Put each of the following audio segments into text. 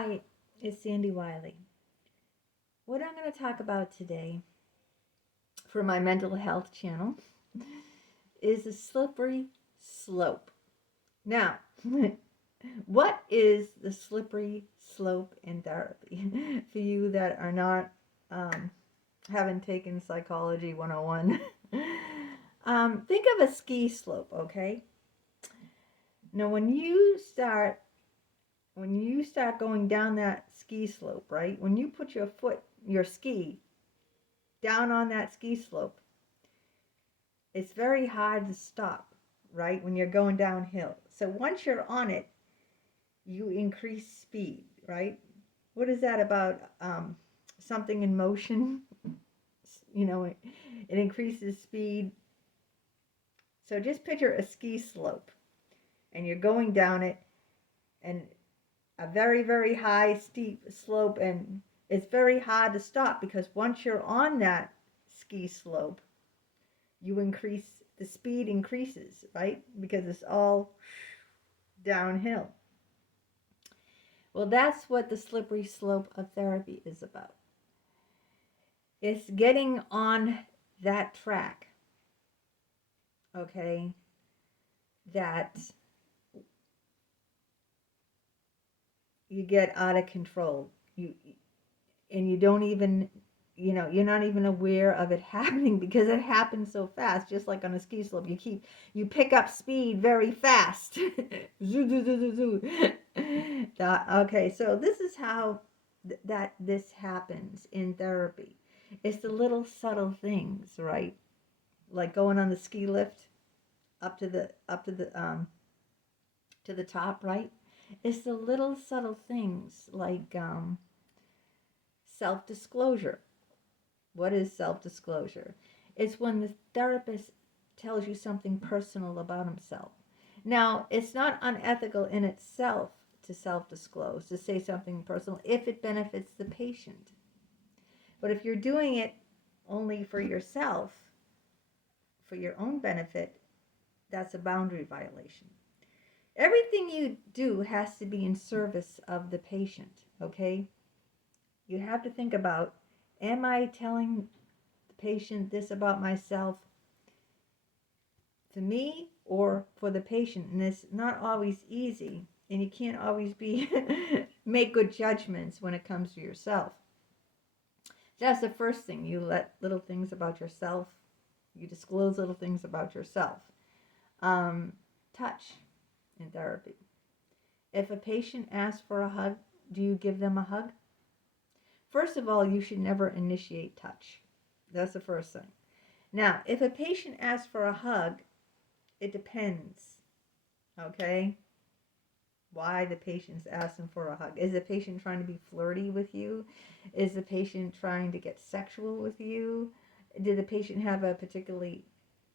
Hi, it's Sandy Wiley. What I'm going to talk about today for my mental health channel is a slippery slope. Now, what is the slippery slope in therapy? For you that are not, haven't taken Psychology 101, think of a ski slope, okay? Now, when you start going down that ski slope, right? When you put your ski down on that ski slope, it's very hard to stop, right? When you're going downhill. So once you're on it, you increase speed, right? What is that about? Something in motion, it increases speed. So just picture a ski slope and you're going down it, and a very, very high, steep slope, and it's very hard to stop because once you're on that ski slope, the speed increases, right? Because it's all downhill. Well, that's what the slippery slope of therapy is about. It's getting on that track, okay, that you get out of control. You don't even, you're not even aware of it happening because it happens so fast. Just like on a ski slope, you pick up speed very fast. Zoo, zoo, zoo, zoo, zoo. Okay, so this is how this happens in therapy. It's the little subtle things, right? Like going on the ski lift to the top, right? It's the little subtle things like self-disclosure. What is self-disclosure? It's when the therapist tells you something personal about himself. Now, it's not unethical in itself to self-disclose, to say something personal, if it benefits the patient. But if you're doing it only for yourself, for your own benefit, that's a boundary violation. Everything you do has to be in service of the patient, okay? You have to think about, am I telling the patient this about myself for me or for the patient? And it's not always easy, and you can't always make good judgments when it comes to yourself. That's the first thing. You let little things about yourself, you disclose little things about yourself. Touch in therapy. If a patient asks for a hug, do you give them a hug? First of all, you should never initiate touch. That's the first thing. Now, if a patient asks for a hug, it depends, okay? Why the patient's asking for a hug. Is the patient trying to be flirty with you? Is the patient trying to get sexual with you? Did the patient have a particularly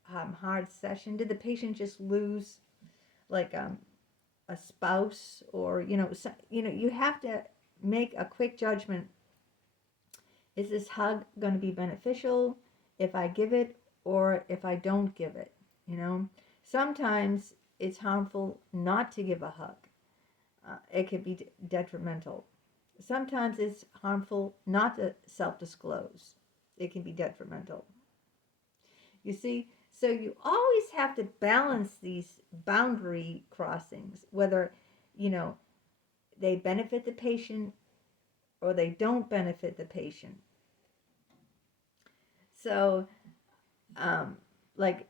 hard session? Did the patient just lose like a spouse, or you have to make a quick judgment. Is this hug going to be beneficial if I give it or if I don't give it? Sometimes it's harmful not to give a hug. It could be detrimental. Sometimes it's harmful not to self-disclose. It can be detrimental. You see, so you always have to balance these boundary crossings, whether, they benefit the patient or they don't benefit the patient. So, like,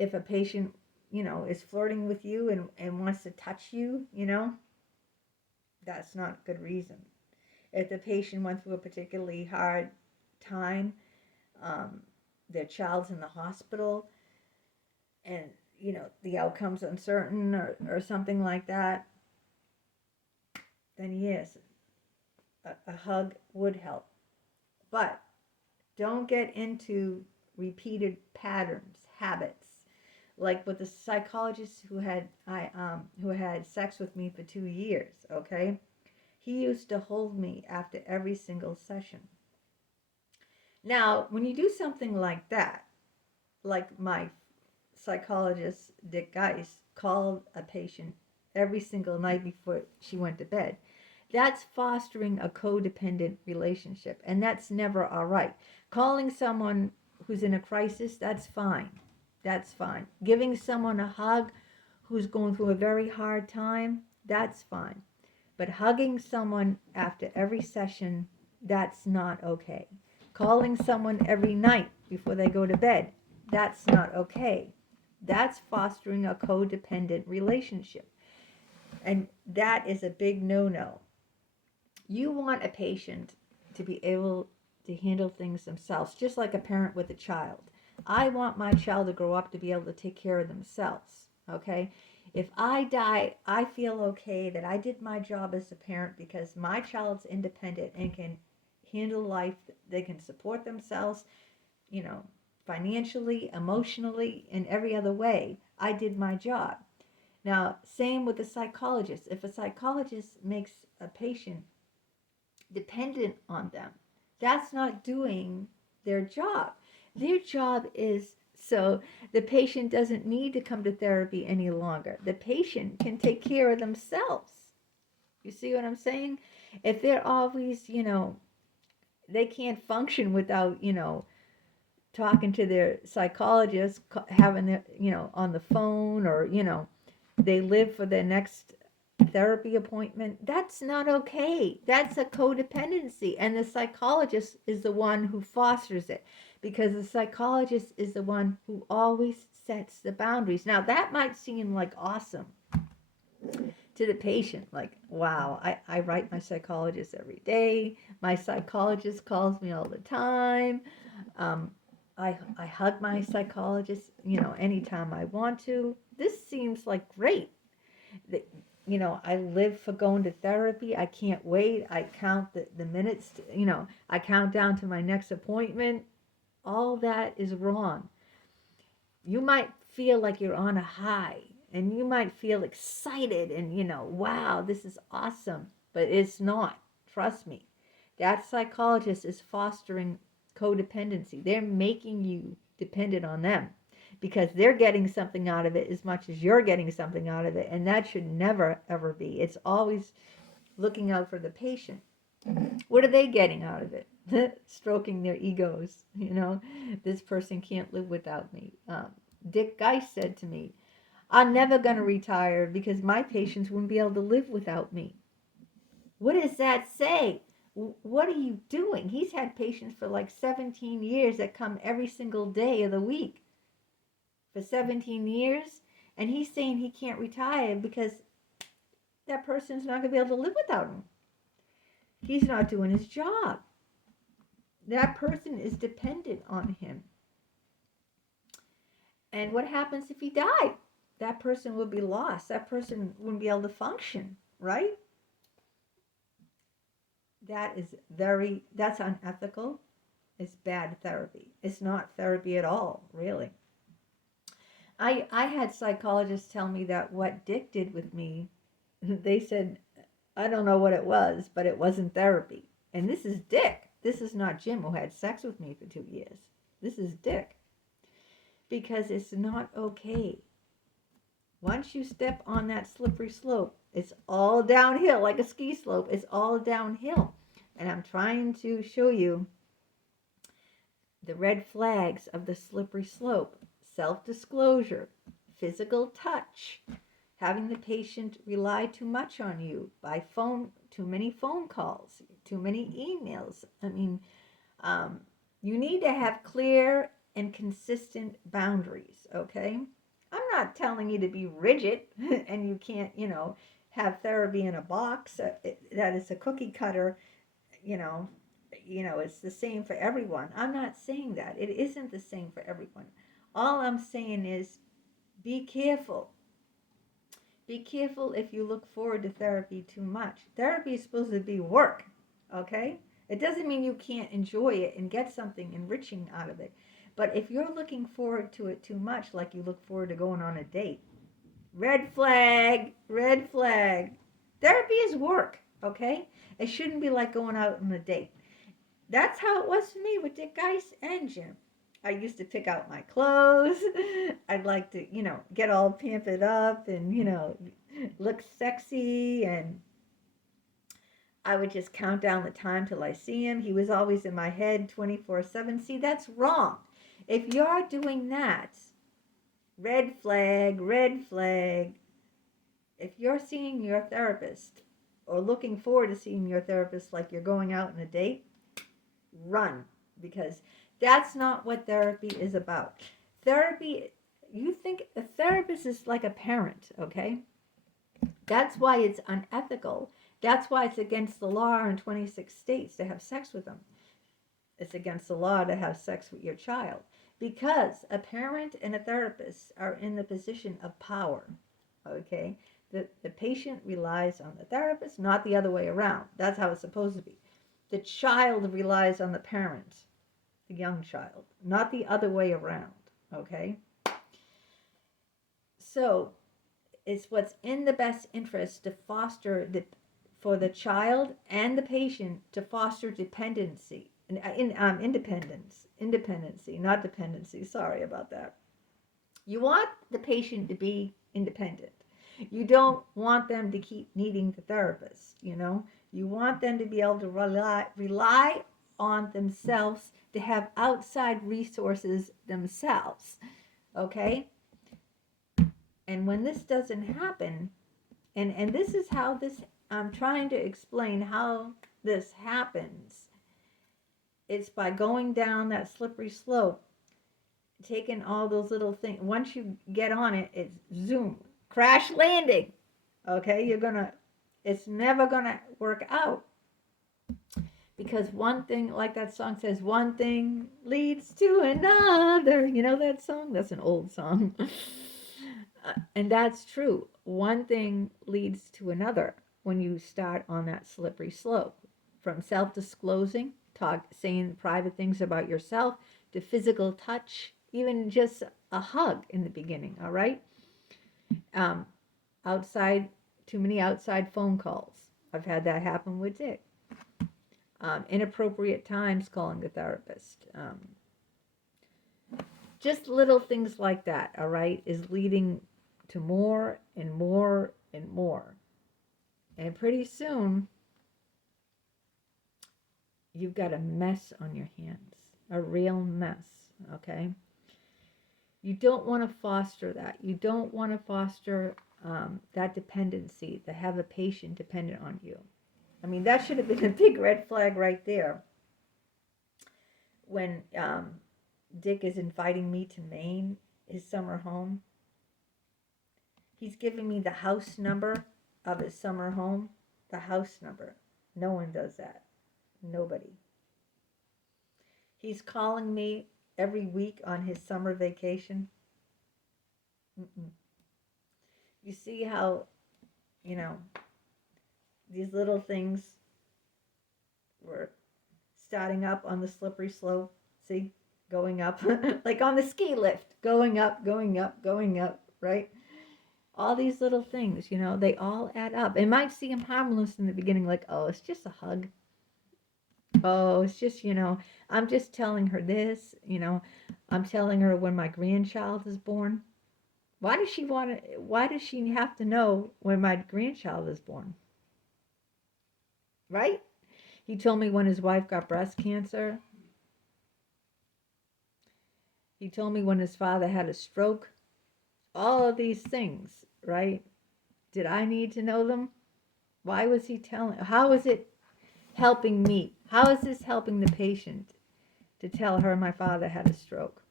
if a patient, is flirting with you and wants to touch you, that's not good reason. If the patient went through a particularly hard time, their child's in the hospital, and the outcome's uncertain, or something like that, then yes, a hug would help. But don't get into repeated patterns, habits, like with the psychologist who had sex with me for 2 years. Okay, he used to hold me after every single session. Now, when you do something like that, like my psychologist, Dick Geis, called a patient every single night before she went to bed, That's fostering a codependent relationship, and that's never all right. Calling someone who's in a crisis, that's fine. That's fine. Giving someone a hug who's going through a very hard time, that's fine. But hugging someone after every session, that's not okay. Calling someone every night before they go to bed, that's not okay. That's fostering a codependent relationship. And that is a big no-no. You want a patient to be able to handle things themselves, just like a parent with a child. I want my child to grow up to be able to take care of themselves, okay? If I die, I feel okay that I did my job as a parent because my child's independent and can handle life. They can support themselves, you know, financially, emotionally, in every other way. I did my job. Now, same with a psychologist. If a psychologist makes a patient dependent on them, that's not doing their job. Their job is so the patient doesn't need to come to therapy any longer. The patient can take care of themselves. You see what I'm saying? If they're always, they can't function without, talking to their psychologist, having their, on the phone, or, they live for their next therapy appointment. That's not okay. That's a codependency. And the psychologist is the one who fosters it, because the psychologist is the one who always sets the boundaries. Now, that might seem like awesome to the patient, like, wow, I write my psychologist every day. My psychologist calls me all the time. I hug my psychologist, anytime I want to. This seems like great. I live for going to therapy. I can't wait. I count the minutes, I count down to my next appointment. All that is wrong. You might feel like you're on a high, and you might feel excited and, wow, this is awesome. But it's not. Trust me. That psychologist is fostering codependency. They're making you dependent on them because they're getting something out of it as much as you're getting something out of it. And that should never, ever be. It's always looking out for the patient. What are they getting out of it? Stroking their egos. This person can't live without me. Dick Geist said to me, I'm never going to retire because my patients wouldn't be able to live without me. What does that say? What are you doing? He's had patients for like 17 years that come every single day of the week. For 17 years. And he's saying he can't retire because that person's not going to be able to live without him. He's not doing his job. That person is dependent on him. And what happens if he died? That person would be lost. That person wouldn't be able to function, right? That's unethical. It's bad therapy. It's not therapy at all, really. I had psychologists tell me that what Dick did with me, they said, I don't know what it was, but it wasn't therapy. And this is Dick. This is not Jim, who had sex with me for 2 years. This is Dick. Because it's not okay. Once you step on that slippery slope, it's all downhill, like a ski slope. It's all downhill. And I'm trying to show you the red flags of the slippery slope. Self-disclosure, physical touch, having the patient rely too much on you by phone, too many phone calls, too many emails. You need to have clear and consistent boundaries, okay? I'm not telling you to be rigid and you can't, have therapy in a box that is a cookie cutter, it's the same for everyone. I'm not saying that. It isn't the same for everyone. All I'm saying is be careful. Be careful if you look forward to therapy too much. Therapy is supposed to be work, okay? It doesn't mean you can't enjoy it and get something enriching out of it. But if you're looking forward to it too much, like you look forward to going on a date, red flag, red flag. Therapy is work, okay? It shouldn't be like going out on a date. That's how it was for me with Dick Geist and Jim. I used to pick out my clothes. I'd like to, get all pampered up and, look sexy. And I would just count down the time till I see him. He was always in my head 24/7. See, that's wrong. If you're doing that, red flag, red flag. If you're seeing your therapist or looking forward to seeing your therapist like you're going out on a date, run, because that's not what therapy is about. Therapy, you think a therapist is like a parent, okay? That's why it's unethical. That's why it's against the law in 26 states to have sex with them. It's against the law to have sex with your child, because a parent and a therapist are in the position of power, okay? The patient relies on the therapist, not the other way around. That's how it's supposed to be. The child relies on the parent, the young child, not the other way around, okay? So it's what's in the best interest to foster for the child and the patient to foster dependency, independency, not dependency. Sorry about that. You want the patient to be independent. You don't want them to keep needing the therapist, you know. You want them to be able to rely on themselves, to have outside resources themselves, okay? And when this doesn't happen, and this is how this, I'm trying to explain how this happens. It's by going down that slippery slope, taking all those little things. Once you get on it, it's zoom, crash landing. Okay, it's never gonna work out. Because one thing, like that song says, one thing leads to another. You know that song? That's an old song. And that's true. One thing leads to another when you start on that slippery slope. From self-disclosing, saying private things about yourself, to physical touch, even just a hug in the beginning, all right? Too many outside phone calls. I've had that happen with Dick. Inappropriate times calling the therapist. Just little things like that, all right, is leading to more and more and more. And pretty soon, you've got a mess on your hands, a real mess, okay? You don't want to foster that. You don't want to foster that dependency, to have a patient dependent on you. I mean, that should have been a big red flag right there. When Dick is inviting me to Maine, his summer home, he's giving me the house number of his summer home, the house number. No one does that. Nobody. He's calling me every week on his summer vacation. Mm-mm. You see how, you know, these little things were starting up on the slippery slope. See, going up, like on the ski lift, going up, going up, going up, right? All these little things, you know, they all add up. It might seem harmless in the beginning, like, oh, it's just a hug. Oh, it's just, you know, I'm just telling her this, you know, I'm telling her when my grandchild is born. Why does she have to know when my grandchild is born? Right? He told me when his wife got breast cancer. He told me when his father had a stroke. All of these things, right? Did I need to know them? Why was he telling? How is it helping me? How is this helping the patient to tell her my father had a stroke?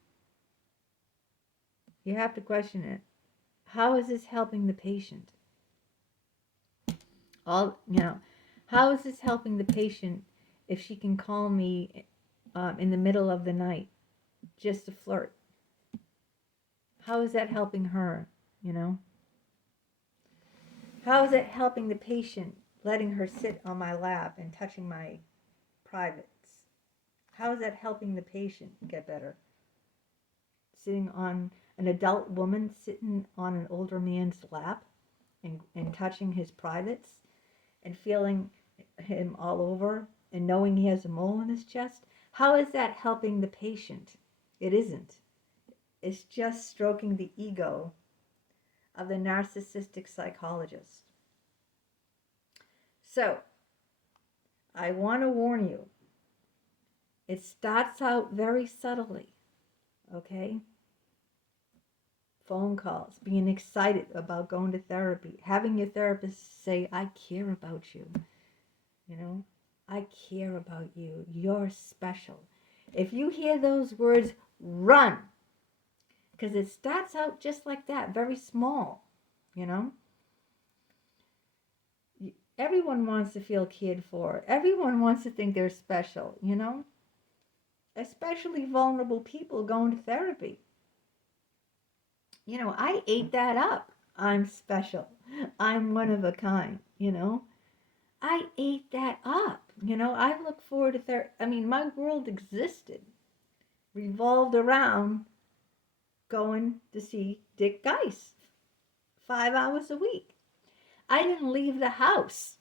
You have to question it. How is this helping the patient? How is this helping the patient if she can call me in the middle of the night just to flirt? How is that helping her, you know? How is it helping the patient, letting her sit on my lap and touching my privates? How is that helping the patient get better? Sitting on an adult woman, sitting on an older man's lap and touching his privates and feeling him all over and knowing he has a mole in his chest. How is that helping the patient? It isn't. It's just stroking the ego of the narcissistic psychologist. So, I want to warn you. It starts out very subtly, okay? Phone calls, being excited about going to therapy, having your therapist say, I care about you, you know? I care about you. You're special. If you hear those words, run. Because it starts out just like that, very small, you know? Everyone wants to feel cared for. Everyone wants to think they're special, you know? Especially vulnerable people going to therapy. You know, I ate that up. I'm special. I'm one of a kind, you know? I ate that up. You know, I look forward to therapy. I mean, my world existed, revolved around going to see Dick Geist 5 hours a week. I didn't leave the house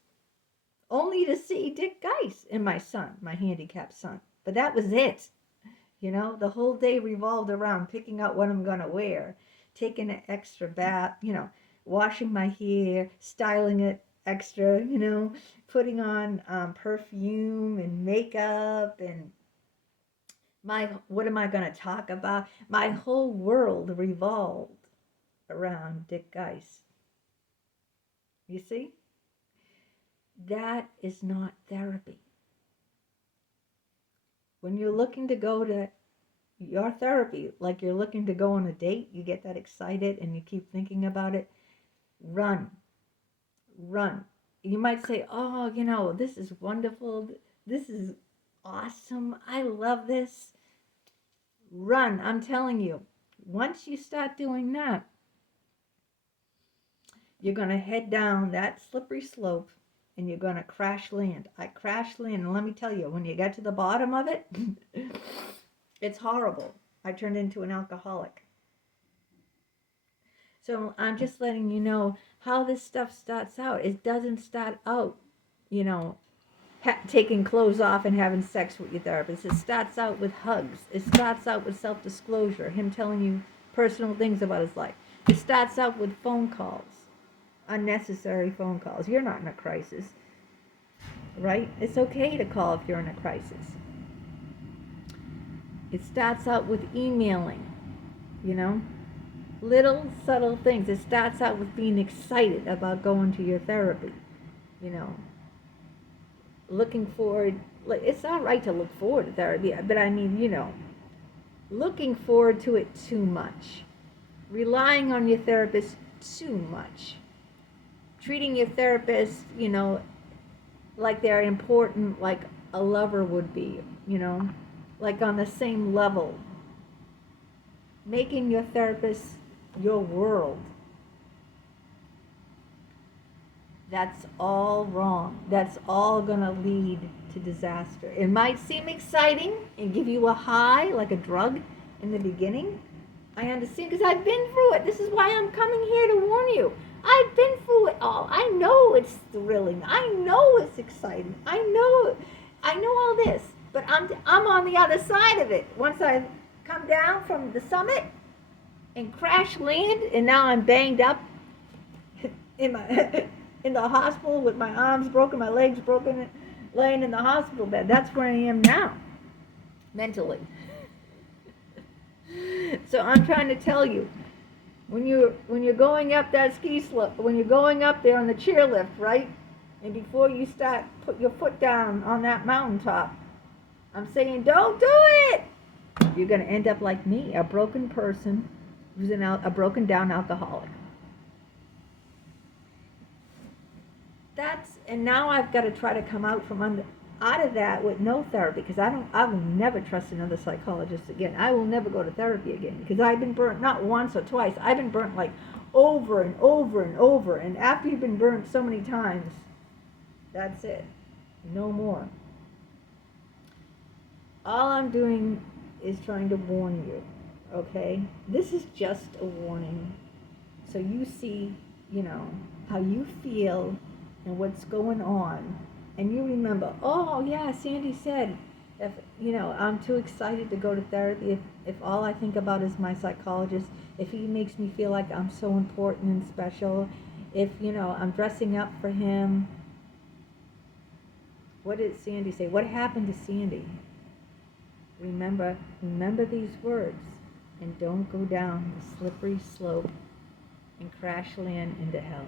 only to see Dick Geist and my son, my handicapped son. But that was it. You know, the whole day revolved around picking out what I'm going to wear, taking an extra bath, you know, washing my hair, styling it extra, you know, putting on perfume and makeup and what am I going to talk about? My whole world revolved around Dick Geist. You see? That is not therapy. When you're looking to go to your therapy, like you're looking to go on a date, you get that excited and you keep thinking about it, run. You might say, oh, you know, this is wonderful. This is awesome. I love this. Run. I'm telling you, once you start doing that, you're going to head down that slippery slope and you're going to crash land. I crash land, and let me tell you, when you get to the bottom of it, it's horrible. I turned into an alcoholic. So I'm just letting you know how this stuff starts out. It doesn't start out, you know, taking clothes off and having sex with your therapist. It starts out with hugs. It starts out with self-disclosure, him telling you personal things about his life. It starts out with phone calls. Unnecessary phone calls. You're not in a crisis, right? It's okay to call if you're in a crisis. It starts out with emailing, you know, little subtle things. It starts out with being excited about going to your therapy, you know, looking forward. It's not right to look forward to therapy, but I mean, you know, looking forward to it too much, relying on your therapist too much. Treating your therapist, you know, like they're important, like a lover would be, you know, like on the same level. Making your therapist your world. That's all wrong. That's all going to lead to disaster. It might seem exciting and give you a high, like a drug in the beginning. I understand because I've been through it. This is why I'm coming here to warn you. I've been through it all. I know it's thrilling. I know it's exciting. I know all this. But I'm on the other side of it. Once I come down from the summit and crash land, and now I'm banged up in the hospital with my arms broken, my legs broken, laying in the hospital bed. That's where I am now, mentally. So I'm trying to tell you, when you're going up that ski slope, when you're going up there on the chairlift, right? And before you start, put your foot down on that mountaintop. I'm saying, don't do it. You're going to end up like me, a broken person who's a broken down alcoholic. And now I've got to try to come out of that with no therapy, because I will never trust another psychologist again. I will never go to therapy again, because I've been burnt not once or twice. I've been burnt like over and over and over. And after you've been burnt so many times, that's it. No more. All I'm doing is trying to warn you, okay? This is just a warning. So you see, you know, how you feel and what's going on. And you remember, oh yeah, Sandy said, if, you know, I'm too excited to go to therapy if all I think about is my psychologist, if he makes me feel like I'm so important and special, if, you know, I'm dressing up for him. What did Sandy say? What happened to Sandy? Remember these words, and don't go down the slippery slope and crash land into hell.